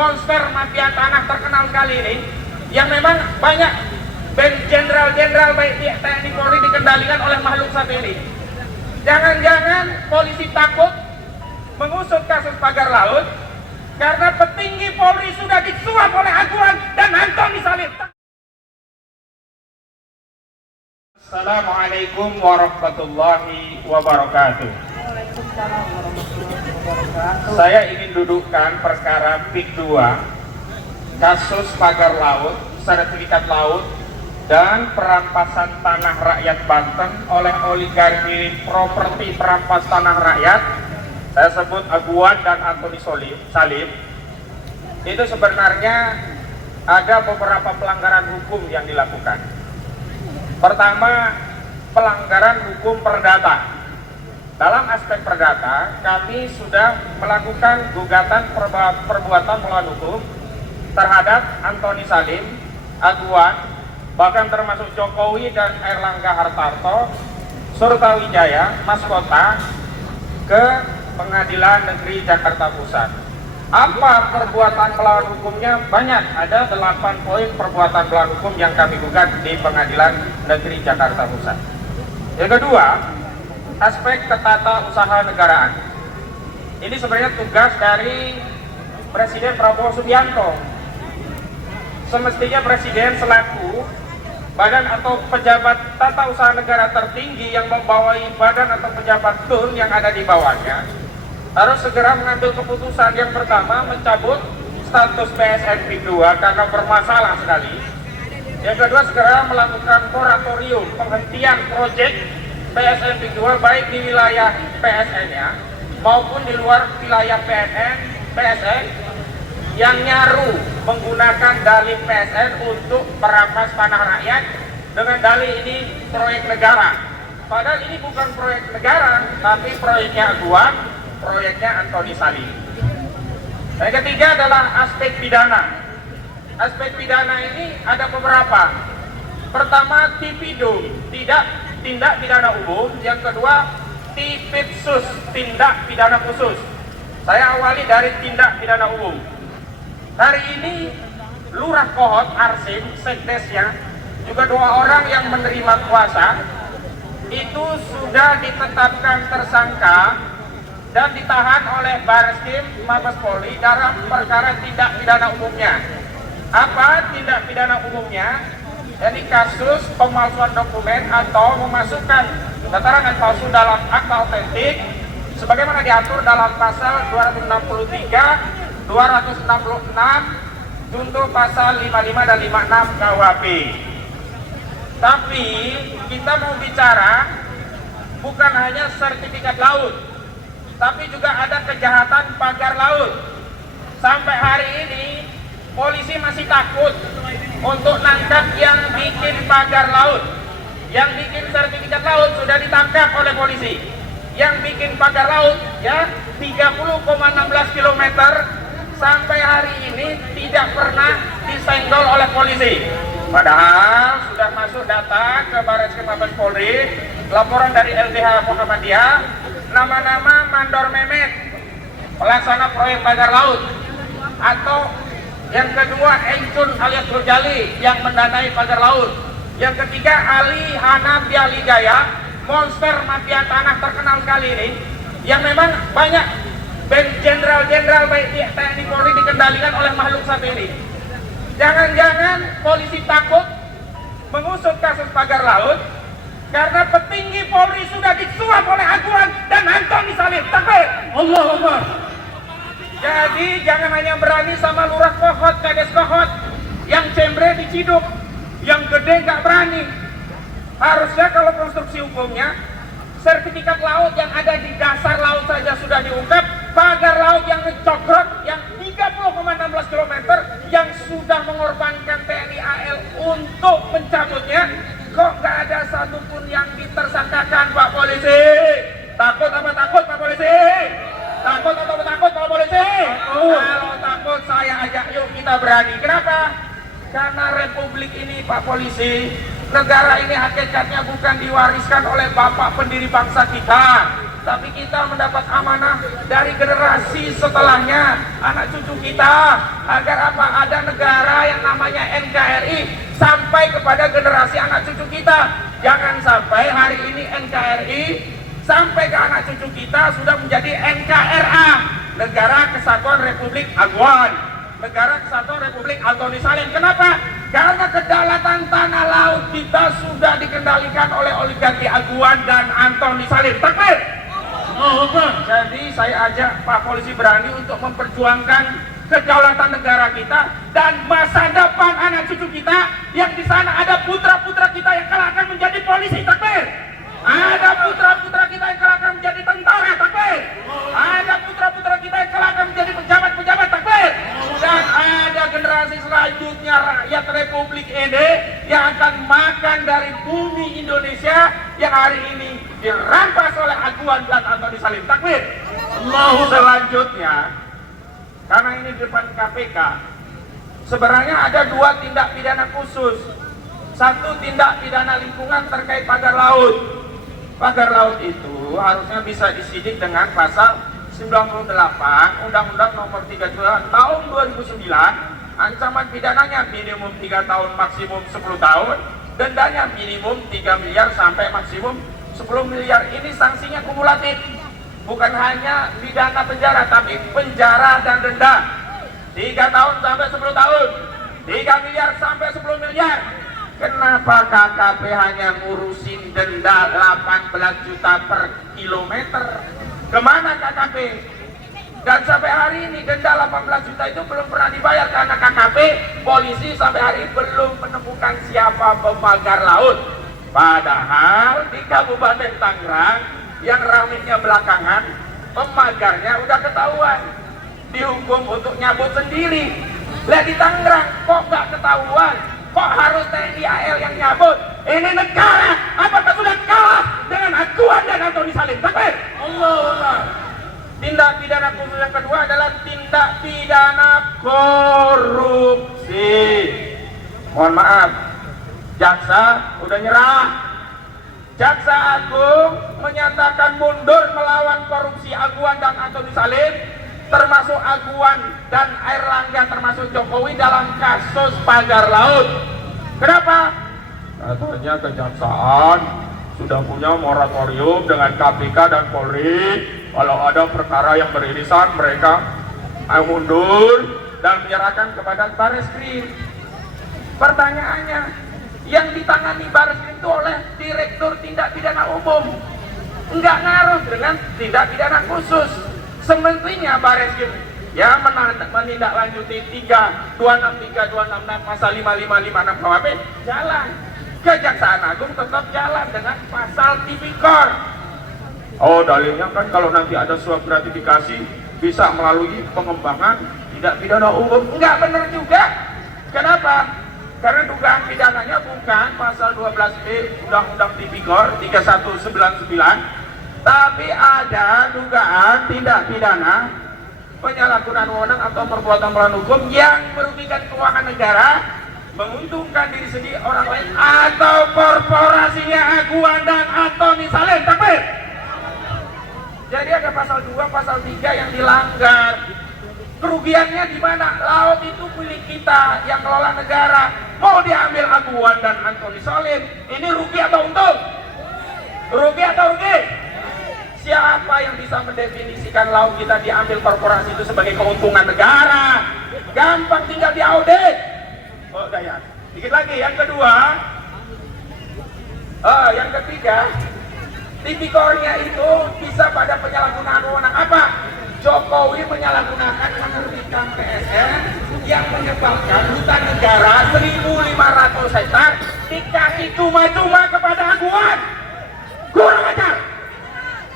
monster mafia tanah terkenal sekali ini, yang memang banyak band jenderal-jenderal baik di TNI Polri dikendalikan oleh makhluk satu ini. Jangan-jangan polisi takut mengusut kasus pagar laut karena petinggi Polri sudah disuap oleh Aguan dan Antoni Salim. Assalamualaikum warahmatullahi wabarakatuh. Saya ingin dudukkan perkara PIK 2, kasus pagar laut, sertifikat laut, dan perampasan tanah rakyat Banten oleh oligarki properti perampas tanah rakyat. Saya sebut Aguan dan Antoni Salim. Itu sebenarnya ada beberapa pelanggaran hukum yang dilakukan. Pertama, pelanggaran hukum perdata. Dalam aspek perdata, kami sudah melakukan gugatan perbuatan melawan hukum terhadap Antoni Salim, Aguan, bahkan termasuk Jokowi dan Erlangga Hartarto, Surtawijaya, Mas Kota, ke Pengadilan Negeri Jakarta Pusat. Apa perbuatan melawan hukumnya? Banyak, ada 8 poin perbuatan melawan hukum yang kami gugat di Pengadilan Negeri Jakarta Pusat. Yang kedua, aspek ketatanegaraan. Ini sebenarnya tugas dari Presiden Prabowo Subianto. Semestinya Presiden selaku badan atau pejabat tata usaha negara tertinggi yang membawai badan atau pejabat TUN yang ada di bawahnya harus segera mengambil keputusan. Yang pertama, mencabut status PSN PIK 2 karena bermasalah sekali. Yang kedua, segera melakukan moratorium penghentian proyek PSN PIK 2 baik di wilayah PSN-nya maupun di luar wilayah PSN yang nyaru menggunakan dalih PSN untuk merampas tanah rakyat dengan dalih ini proyek negara. Padahal ini bukan proyek negara, tapi proyeknya Aguan, proyeknya Antoni Salim. Yang ketiga adalah aspek pidana. Aspek pidana ini ada beberapa. Pertama, TPIDUM, tindak pidana umum. Yang kedua, TPIDSUS, tindak pidana khusus. Saya awali dari tindak pidana umum. Hari ini Lurah Kohot, Arsim, Sekdesnya, juga 2 orang yang menerima kuasa itu sudah ditetapkan tersangka dan ditahan oleh Bareskrim Mabes Polri dalam perkara tindak pidana umumnya. Apa tindak pidana umumnya? Jadi kasus pemalsuan dokumen atau memasukkan keterangan palsu dalam akta otentik sebagaimana diatur dalam pasal 263, 266, junto pasal 55 dan 56 KUHP. Tapi kita mau bicara bukan hanya sertifikat laut, tapi juga ada kejahatan pagar laut. Sampai hari ini polisi masih takut untuk nangkap yang bikin pagar laut. Yang bikin sertifikat laut sudah ditangkap oleh polisi. Yang bikin pagar laut ya 30,16 km sampai hari ini tidak pernah disenggol oleh polisi. Padahal sudah masuk data ke Bareskrim Mabes Polri, laporan dari LBH Muhammadiyah, nama-nama Mandor Mehmet, pelaksana proyek pagar laut, atau yang kedua Encun alias Gojali yang mendanai pagar laut, yang ketiga Ali Hanaf Biali Jaya, monster mafia tanah terkenal sekali ini, yang memang banyak band jenderal-jenderal baik di TNI Polri dikendalikan oleh makhluk satu ini. Jangan-jangan polisi takut mengusut kasus pagar laut karena petinggi Polri sudah disuap oleh Aguan dan Antoni Salim. Takbir! Allahumma. Jadi jangan hanya berani sama Lurah Kohot, Kades Kohot yang cembre diciduk, yang gede nggak berani. Harusnya kalau konstruksi hukumnya sertifikat laut yang ada di dasar laut saja sudah diungkap, pagar laut yang ngecogrot yang 30,16 km yang sudah mengorbankan TNI AL untuk mencabutnya, kok nggak ada satupun yang ditersangkakan, Pak Polisi? Takut apa takut, Pak Polisi? Takut atau takut, Pak Polisi? Kalau takut saya ajak, yuk kita berani. Kenapa? Karena republik ini, Pak Polisi, negara ini hakikatnya bukan diwariskan oleh bapak pendiri bangsa kita, tapi kita mendapat amanah dari generasi setelahnya, anak cucu kita, agar apa? Ada negara yang namanya NKRI sampai kepada generasi anak cucu kita. Jangan sampai hari ini NKRI sampai ke anak cucu kita sudah menjadi NKRA, Negara Kesatuan Republik Aguan, Negara Kesatuan Republik Antoni Salim. Kenapa? Karena kedaulatan tanah laut kita sudah dikendalikan oleh oligarki Aguan dan Antoni Salim. Takbir! Jadi saya ajak Pak Polisi berani untuk memperjuangkan kedaulatan negara kita dan masa depan anak cucu kita, yang di sana ada putra-putra kita yang kelak akan menjadi polisi. Takbir! Ada putra-putra kita yang kelak akan menjadi tentara. Takbir! Ada putra-putra kita yang kelak akan menjadi pejabat-pejabat. Takbir! Dan ada generasi selanjutnya rakyat Republik ini yang akan makan dari bumi Indonesia yang hari ini dirampas oleh Aguan dan Antoni Salim. Takbir! Selanjutnya, karena ini di depan KPK, sebenarnya ada dua tindak pidana khusus. Satu, tindak pidana lingkungan terkait pagar laut. Pagar laut itu harusnya bisa disidik dengan pasal 98 Undang-Undang Nomor 32 Tahun 2009. Ancaman pidananya minimum 3 tahun, maksimum 10 tahun. Dendanya minimum 3 miliar sampai maksimum 10 miliar. Ini sanksinya kumulatif. Bukan hanya pidana penjara, tapi penjara dan denda 3 tahun sampai 10 tahun, 3 miliar sampai 10 miliar. Kenapa KKP hanya ngurusin denda 18 juta per kilometer? Kemana KKP? Dan sampai hari ini denda 18 juta itu belum pernah dibayar karena KKP, polisi sampai hari ini belum menemukan siapa pemagar laut. Padahal di Kabupaten Tangerang yang ramainya belakangan, pemagarnya udah ketahuan, dihukum untuk nyabut sendiri. Lihat di Tangerang kok nggak ketahuan? Kok harus TNI AL yang nyabut? Ini negara apakah sudah kalah dengan Aguan dan Antoni Salim? Takbir! Allah. Tindak pidana khusus yang kedua adalah tindak pidana korupsi. Mohon maaf, jaksa udah nyerah. Jaksa Agung menyatakan mundur melawan korupsi Aguan dan Antoni Salim, termasuk Aguan dan Airlangga, termasuk Jokowi dalam kasus pagar laut. Kenapa? Katanya kejaksaan sudah punya moratorium dengan KPK dan Polri. Kalau ada perkara yang beririsan, mereka mundur dan menyerahkan kepada Bareskrim. Pertanyaannya, yang ditangani Bareskrim itu oleh Direktur Tindak Pidana Umum, enggak ngaruh dengan tindak pidana khusus. Semestinya Bareskrim ya menindaklanjuti 263, 266, pasal 5556 KUHP jalan. Kejaksaan Agung tetap jalan dengan pasal tipikor. Oh, dalilnya kan kalau nanti ada suap gratifikasi bisa melalui pengembangan tindak pidana umum. Enggak benar juga. Kenapa? Karena dugaan pidananya bukan pasal 12B Undang-Undang Tipikor 3199, tapi ada dugaan tindak pidana penyalahgunaan wewenang atau perbuatan melawan hukum yang merugikan keuangan negara, menguntungkan diri sendiri, orang lain, atau korporasinya Aguan dan Antoni Salim. Takbir! Jadi ada pasal 2, pasal 3 yang dilanggar. Kerugiannya di mana? Laut itu milik kita yang kelola negara. Mau diambil Aguan dan Antoni Salim, ini rugi atau untung? Rugi atau rugi? Siapa yang bisa mendefinisikan laut kita diambil korporasi itu sebagai keuntungan negara? Gampang, tinggal diaudit. Oh, daya. Dikit lagi, yang kedua. Yang ketiga, tipikornya itu bisa pada penyalahgunaan wewenang. Apa? Jokowi menyalahgunakan menerbitkan PSN yang menyebabkan hutan negara 1.500 hektar dikasih cuma-cuma kepada Aguan. Kurang ajar.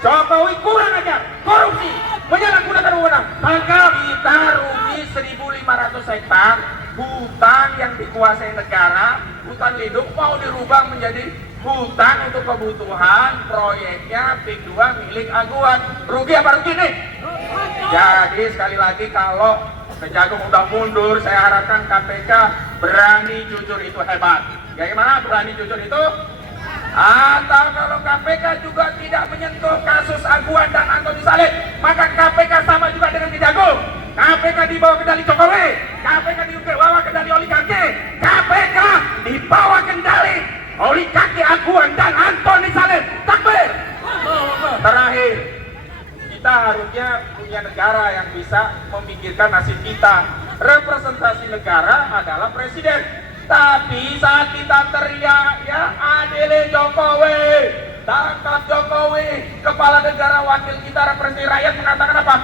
Jokowi kurang ajar, korupsi, menyalahgunakan wewenang. Maka kita rugi 1.500 hektar hutan yang dikuasai negara, hutan lindung mau dirubah menjadi hutan untuk kebutuhan proyeknya PIK 2 milik Aguan. Rugi apa rugi nih? Jadi sekali lagi, kalau Kejagung udah mundur, saya harapkan KPK berani jujur, itu hebat. Bagaimana berani jujur itu? Atau kalau KPK juga tidak menyentuh kasus Aguan dan Antoni Salim, maka KPK sama juga dengan Kejagung. KPK dibawa kendali Jokowi, KPK dibawa kendali oligarki, KPK dibawa kendali oligarki Aguan dan Antoni Salim. Takbir. Terakhir, kita harusnya punya negara yang bisa memikirkan nasib kita. Representasi negara adalah presiden. Tapi saat kita teriak, ya adili Jokowi, tangkap Jokowi, kepala negara wakil kita representasi rakyat mengatakan apa?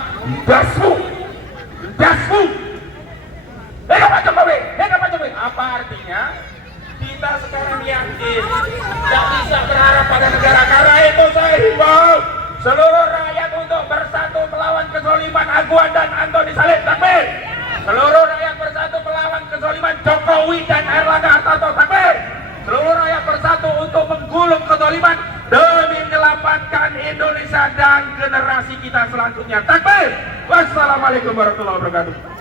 Dasmu, dasmu. Hei Pak Jokowi, apa artinya? Kita sekarang yakin tidak bisa berharap pada negara, karena itu saya himbau seluruh rakyat untuk bersatu melawan kezaliman Aguan dan Antoni Salim. Takbir. Seluruh rakyat bersatu melawan kezaliman Jokowi dan Erlangga Hartarto. Takbir. Seluruh rakyat bersatu untuk menggulung kezaliman demi menyelamatkan Indonesia dan generasi kita selanjutnya. Takbir. Wassalamualaikum warahmatullahi wabarakatuh.